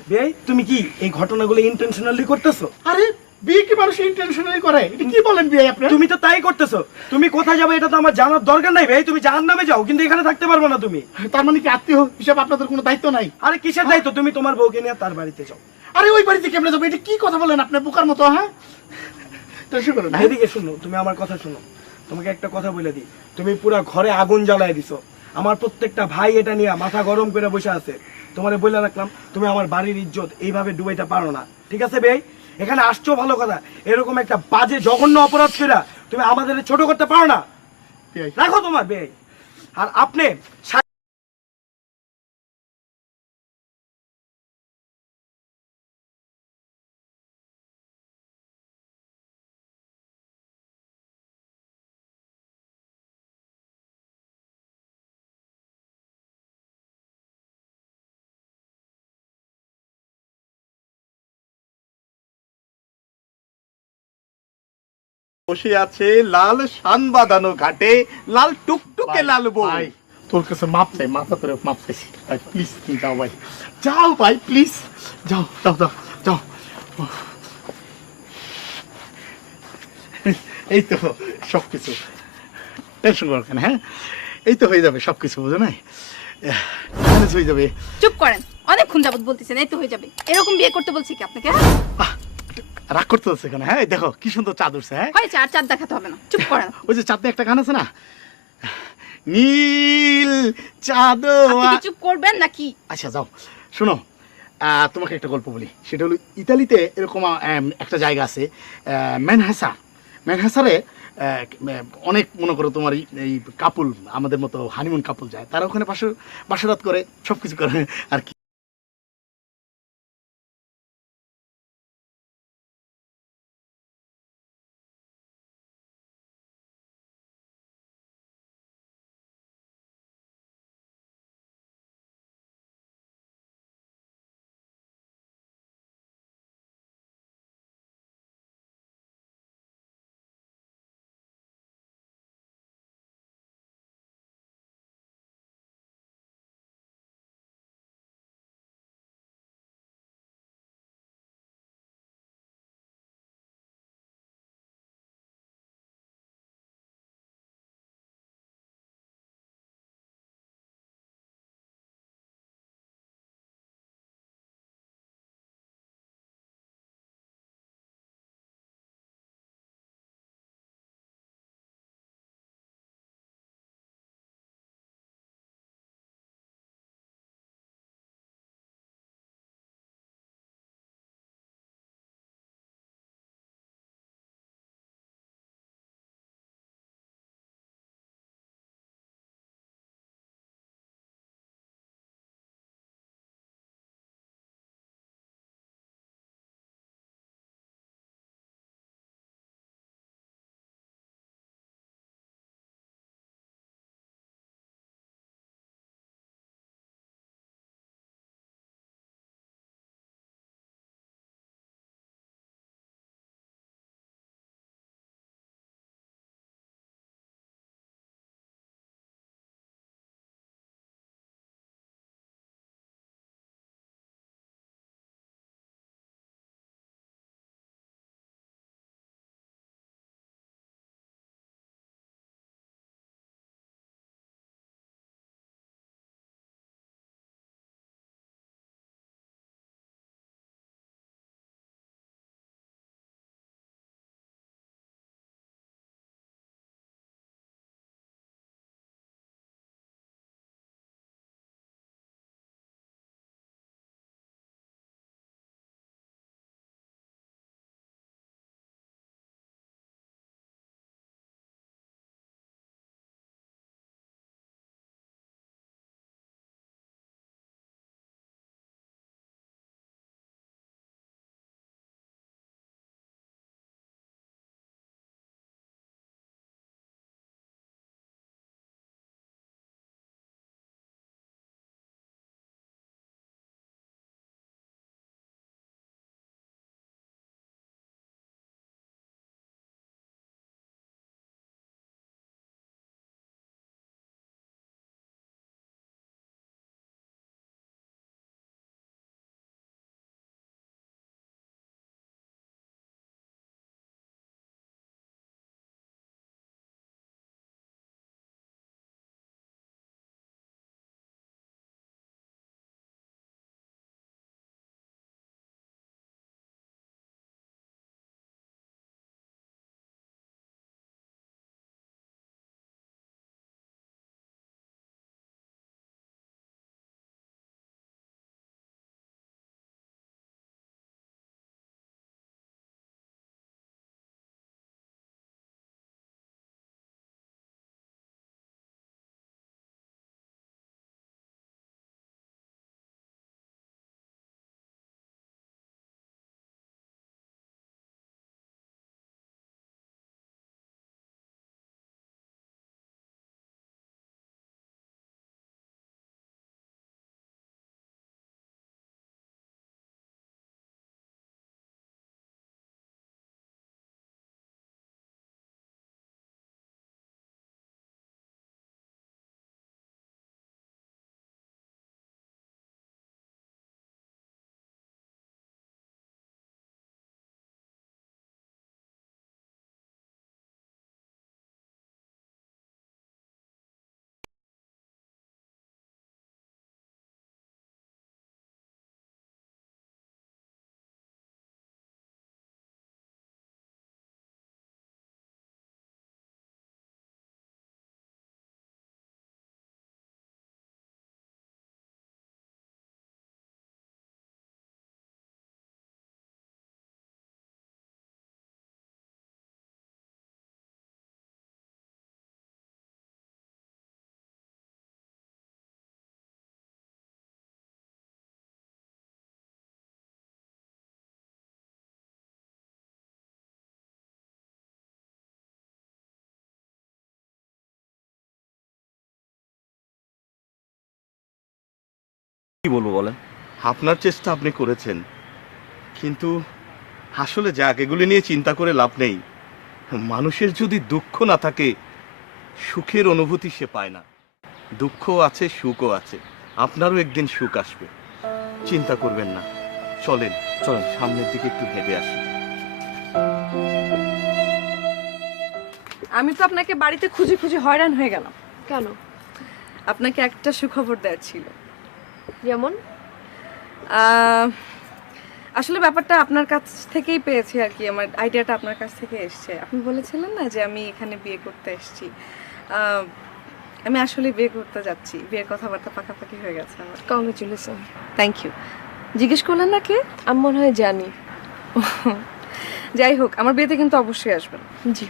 বেয়াই, তুমি কি এই ঘটনাগুলো ইন্টেনশনালি করতেছো? আরে বিয়ে কি মানুষ ইন্টেনশনালি করে? এটা কি বলেন বিয়ে আপনি? তুমি তো তাই করতেছো। তুমি কোথায় যাবে এটা তো আমার জানার দরকার নাই ভাই। তুমি জাহান্নামে যাও, কিন্তু এখানে থাকতে পারবে না তুমি। তার মানে কি আত্মীয় হিসাবে আপনাদের কোনো দায়িত্ব নাই? আরে কিসের দায়িত্ব? তুমি তোমার বউকে নিয়ে তার বাড়িতে যাও। আরে ওই বাড়িতে কেমনে যাবো? এটা কি কথা বলেন আপনি বোকার মতো? হ্যাঁ, টেনশন করো না। এদিকে শুনো, তুমি আমার কথা শুনো। তোমাকে একটা কথা বলে দিই, তুমি পুরো ঘরে আগুন জ্বালাই দিছো। আমার প্রত্যেকটা ভাই এটা নিয়ে মাথা গরম করে বসে আছে। তোমারে বলে রাখলাম, তুমি আমার বাড়ির ইজ্জত এইভাবে ডুবাইতে পারো না, ঠিক আছে ভাই? এখানে আসছো ভালো কথা, এরকম একটা বাজে জঘন্য অপরাধ করে তুমি আমাদের ছোট করতে পারো না। রাখো তোমার ভাই। আর আপনি বসে আছে লাল শান বাঁধানো ঘাটে, লাল টুকটুকে লাল বউ। তোর কাছে মাপ চাই, মাথা তোর মাপ চাইছি ভাই, প্লিজ তুমি যাও ভাই, যাও ভাই প্লিজ, যাও যাও যাও যাও। এই তো সবকিছু, টেনশন করো কেন? হ্যাঁ, এই তো হয়ে যাবে সবকিছু, বুঝো না? ম্যানেজ হয়ে যাবে। চুপ করেন, অনেকক্ষণ যাবত বলতেছেন এই তো হয়ে যাবে। এরকম বিয়ে করতে বলছি কি আপনাকে? রাগ করতে হচ্ছে কেন? হ্যাঁ দেখো কি সুন্দর চাঁদ উঠছে। হ্যাঁ, হয়েছে, আর চাঁদ দেখাতে হবে না, চুপ করেন। ওই যে চাঁদে একটা গান আছে না, নীল চাঁদ। আপনি কি চুপ করবেন নাকি? আচ্ছা যাও, শোনো, তোমাকে একটা গল্প বলি। সেটা হলো ইতালিতে এরকম একটা জায়গা আছে, ম্যানহাসারে অনেক, মনে করো তোমার এই কাপল, আমাদের মতো হানিমুন কাপল যায়, তারা ওখানে বাসরাত করে, সবকিছু করে আর কি। কি বলবো বলেন? আপনার চেষ্টা আপনি করেছেন, কিন্তু আসলে যাক, এগুলি নিয়ে চিন্তা করে লাভ নেই। মানুষের যদি দুঃখ না থাকে, সুখের অনুভূতি সে পায় না। দুঃখ আছে, সুখও আছে, আপনারও একদিন সুখ আসবে, চিন্তা করবেন না। চলেন চলেন, সামনের দিকে একটু হেঁটে আসি। আমি তো আপনাকে বাড়িতে খুঁজে খুঁজে হয়রান হয়ে গেলাম। কেন? আপনাকে একটা সুখবর দেওয়ার ছিল। যেমন? আসলে ব্যাপারটা আপনার কাছ থেকেই পেয়েছি আর কি, আমার আইডিয়াটা আপনার কাছ থেকে এসছে। আপনি বলেছিলেন না যে আমি এখানে বিয়ে করতে এসেছি, আমি আসলে বিয়ে করতে যাচ্ছি। বিয়ের কথাবার্তা পাকাপাকি হয়ে গেছে আমার। কংগ্রেচুলেশন। Thank you. জিজ্ঞেস করলেন না কে? আমি মনে হয় জানি। যাই হোক, আমার বিয়েতে কিন্তু অবশ্যই আসবেন। জি।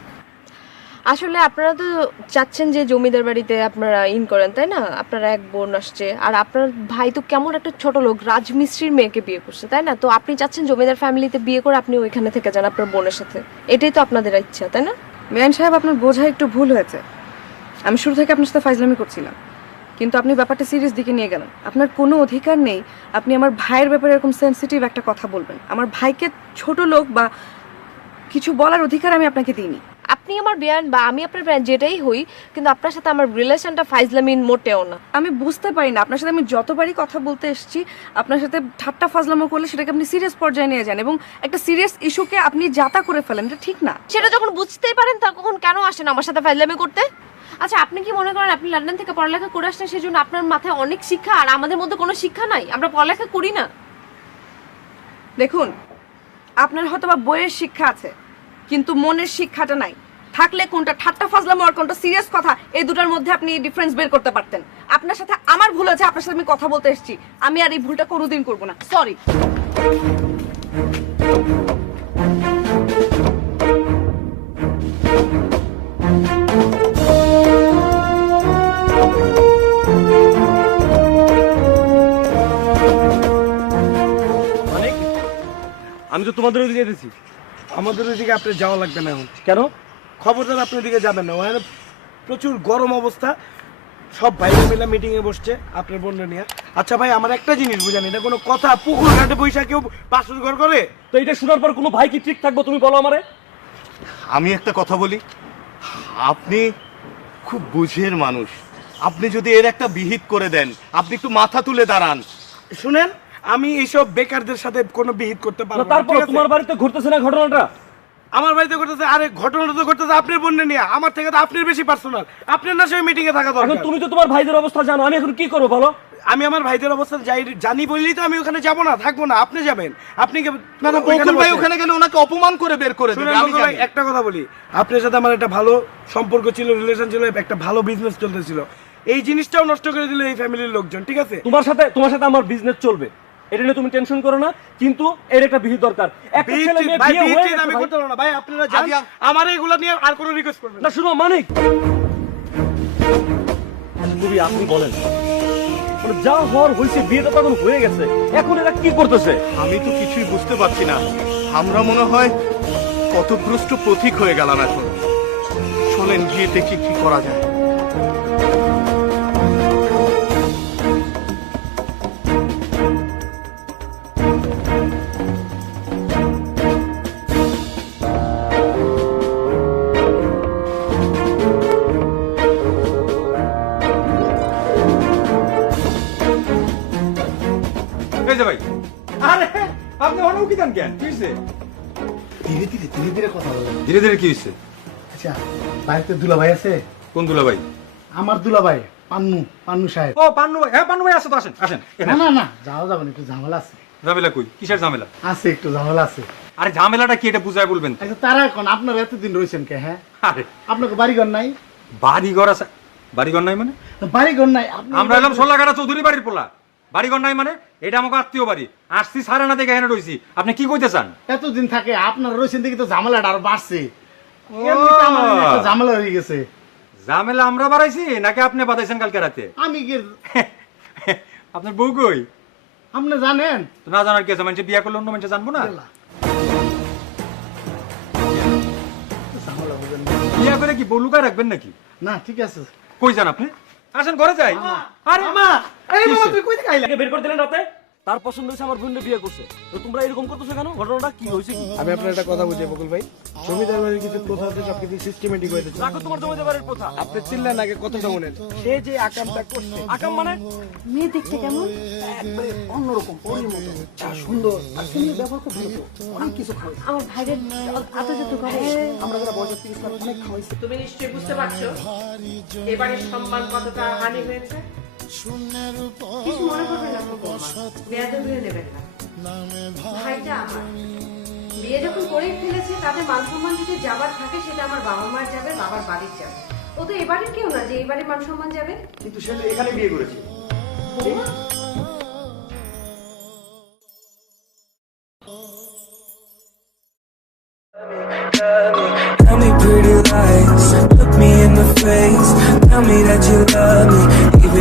আসলে আপনারা তো চাচ্ছেন যে জমিদার বাড়িতে আপনারা করেন, তাই না? আপনারা এক বোন আসছে, আর আপনার ভাই তো কেমন একটা ছোট লোক, রাজমিস্ত্রির মেয়েকে বিয়ে করছে, তাই না? তো আপনি চাচ্ছেন জমিদার ফ্যামিলিতে বিয়ে করে আপনি ওইখানে থেকে যান আপনার বোনের সাথে। এটাই তো আপনাদের ইচ্ছা, তাই না? বেআইন সাহেব, আপনার বোঝা একটু ভুল হয়েছে। আমি শুরু থেকে আপনার সাথে ফাইজলামি করছিলাম, কিন্তু আপনি ব্যাপারটা সিরিয়াস দিকে নিয়ে গেলেন। আপনার কোনো অধিকার নেই আপনি আমার ভাইয়ের ব্যাপারে এরকম সেনসিটিভ একটা কথা বলবেন। আমার ভাইকে ছোট লোক বা কিছু বলার অধিকার আমি আপনাকে দিইনি। আপনি আমার বেয়ান বা আমি আপনার বেয়ান যেটাই হই, কিন্তু আপনার সাথে আমার রিলেশনটা ফাইজলামিন মোটেও না। আমি বুঝতে পারি না, আপনার সাথে আমি যতবারই কথা বলতে এসেছি, আপনার সাথে ঠাট্টা ফাজলামো করলে সেটাকে আপনি সিরিয়াস পর্যায়ে নিয়ে যান এবং একটা সিরিয়াস ইস্যুকে আপনি যাতা করে ফেলেন। এটা ঠিক না। সেটা যখন বুঝতেই পারেন তখন কেন আসেন আমার সাথে ফাইজলামি করতে? আচ্ছা, আপনি কি মনে করেন আপনি লন্ডন থেকে পড়ালেখা করে আসছেন সেই জন্য আপনার মাথায় অনেক শিক্ষা আর আমাদের মধ্যে কোনো শিক্ষা নাই? আমরা পড়ালেখা করি না। দেখুন, আপনার হয়তো বা বইয়ের শিক্ষা আছে, কিন্তু মনের শিক্ষাটা নাই। থাকলে কোনটা ঠাট্টা ফাজলামো আর কোনটা সিরিয়াস কথা, এই দুটার মধ্যে আপনি ডিফারেন্স বের করতে পারতেন। আপনার সাথে আমার ভুল আছে, আপনার সাথে আমি কথা বলতে এসেছি, আমি আর এই ভুলটা কোনোদিন করব না। সরি। আমি তো তোমাদের ওদিকে যেতেছি। আমাদের ওইদিকে আপনার যাওয়া লাগবে না এখন। কেন? খবরদার আপনি ওদিকে যাবেন না, ওখানে প্রচুর গরম অবস্থা, সব বাইরে মিলে মিটিংয়ে বসছে আপনার বোনরা নিয়ে। আচ্ছা ভাই, আমার একটা জিনিস বুঝান, এটা কোনো কথা? পুকুর ঘাটে পয়সা কেউ বাসুর ঘর করে? তো এটা শোনার পর কোনো ভাই কি ঠিক থাকবো? তুমি বলো আমারে। আমি একটা কথা বলি, আপনি খুব বুঝের মানুষ, আপনি যদি এর একটা বিহিত করে দেন, আপনি একটু মাথা তুলে দাঁড়ান। শুনেন, আমি এইসব বেকারদের সাথে কোনো বিহিত করতে পারবো না। তারপর ঠিক আছে? তোমার বাড়িতে ঘটতেছে না ঘটনাটা? আমার বাড়িতে ঘটেছে, আরে ঘটনাটা তো ঘটেছে আপনার বোন নিয়ে, আমার থেকে তো আপনার বেশি পার্সোনাল। আপনার না সেই মিটিং এ থাকা এখন দরকার। তুমি তো তোমার ভাইদের অবস্থা জানো, আমি এখন কি করবো বলো? আমি আমার ভাইদের অবস্থা জানি বললেই তো আমি ওখানে যাবো না, থাকবো না। আপনি যাবেন, আপনি বকুল ভাই ওখানে গেলে ওনাকে অপমান করে বের করে দেবে। আমি জানি। একটা কথা বলি, আপনার সাথে আমার একটা ভালো সম্পর্ক ছিল, রিলেশন ছিল, একটা ভালো বিজনেস চলতেছিল, এই জিনিসটাও নষ্ট করে দিল এই ফ্যামিলির লোকজন। ঠিক আছে, তোমার সাথে আমার বিজনেস চলবে, এটা নিয়ে তুমি টেনশন করো না, কিন্তু এর একটা বিহিত দরকার। একটা ছেলে মেয়ে ভাই, বিয়ে হয়ে বিহিত গেছে আমি ভাই। করতে পারবো না ভাই, আপনারা জান, আমার এগুলা নিয়ে আর কোনো রিকোয়েস্ট করবেন না। শুনো মানিক, তুমি আপনি বলেন, মানে যা হওয়ার হয়েছে, বিয়েটা তখন হয়ে গেছে, এখন এরা কি করতেছে? আমি তো কিছুই বুঝতে পারছি না। আমরা মনে হয় পথভ্রষ্ট পথিক হয়ে গেলাম এখন। চলেন গিয়ে দেখি কি করা যায়। এই যে ভাই, আরে আপনি অনুকি দেন কেন? কি হয়েছে? ধীরে ধীরে কথা বলেন। ধীরে ধীরে কি হয়েছে? আচ্ছা, বাড়িতে দুলাভাই আছে? কোন দুলা ভাই? আমার দুলাভাই পান্নু সাহেব। ও পান্নু ভাই, হ্যাঁ পান্নু ভাই আছে তো, আসেন আসেন। না যাওয়া যাবে না, একটু ঝামেলা আছে। ঝামেলা কই? কিসের ঝামেলা? আছে, একটু ঝামেলা আছে। আরে ঝামেলাটা কি এটা বুঝায় বলবেন? আচ্ছা, তারা এখন আপনার এতদিন রয়েছেন কে? হ্যাঁ, আরে আপনাকে বাড়িঘর নাই? বাড়িঘর আছে? বাড়িঘর নাই মানে? বাড়িঘর নাই? আমরা এলাম সোল্লাগাড়া চৌধুরী বাড়ির পোলা। বাড়িঘর নাই মানে? এটা আমাকে আত্মীয় বাড়ি, আসছি সারা না দেখে এখানে রয়েছি। আপনি কি কইতে চান? এতদিন থাকে আপনার রয়েছেন দেখি তো ঝামেলাটা আরো বাড়ছে। এমনিতে আমার একটা ঝামেলা হয়ে গেছে। ঝামেলা আমরা বাড়াইছি নাকি আপনি বাড়াইছেন কালকে রাতে? আমি কি আপনার বউ কই? আপনি জানেন? তো না জানার কি আছে? মানুষ বিয়া করলে অন্য মানুষ জানবো না? বিয়া করে কি বউ লুকায় রাখবেন নাকি? না, ঠিক আছে। কই যান আপনি? আসেন ঘরে যাই। আরে মামা, এই মামা তুই কই থেকে আইলা? বের করে দিলেন রাতে, তার পছন্দ হয়েছে আমার বোনের বিয়ে করছে, তো তোমরা এরকম করতেছো কেন? ঘটনাটা কি হয়েছে কি? আমি আপনার একটা কথা বুঝি বকুল ভাই, জমিদার বাড়ির কিছু প্রথা আছে সবকিছু সিস্টেমেটিক হয়ে যাচ্ছে। রাখো তোমার জমিতে বাড়ির কথা। আপনি চিল্লেন আগে কত জমনের সে যে আকামটা করছে, আকাম মানে? মেয়ে দেখতে কেমন? একবারে অন্যরকম পরীর মতো, যা সুন্দর আর সুন্দর ব্যবহার খুব ভালো, অনেক কিছু খাওয়াই। আমার ভাইয়ের আদর করে। আমরা যারা বয়স 30 বার অনেক খাওয়াইছি। তুমি নিশ্চয়ই বুঝতে পারছো এবারে সম্মান কতটা হানি হয়েছে। কিছু মনে করবেন না, বেয়াদব হয়ে নেবেন না। ভাইটা আমার বিয়ে যখন করেই ফেলেছে, তাদের মান সম্মান যদি যাবার থাকে সেটা আমার বাবা মার যাবে, বাবার বাড়ির যাবে। ও তো এবারে কেউ না যে এবারে মান সম্মান যাবে। কিন্তু সে তো এখানে বিয়ে করেছে। Tell me pretty lies, look me in the face. Tell me that you love me, even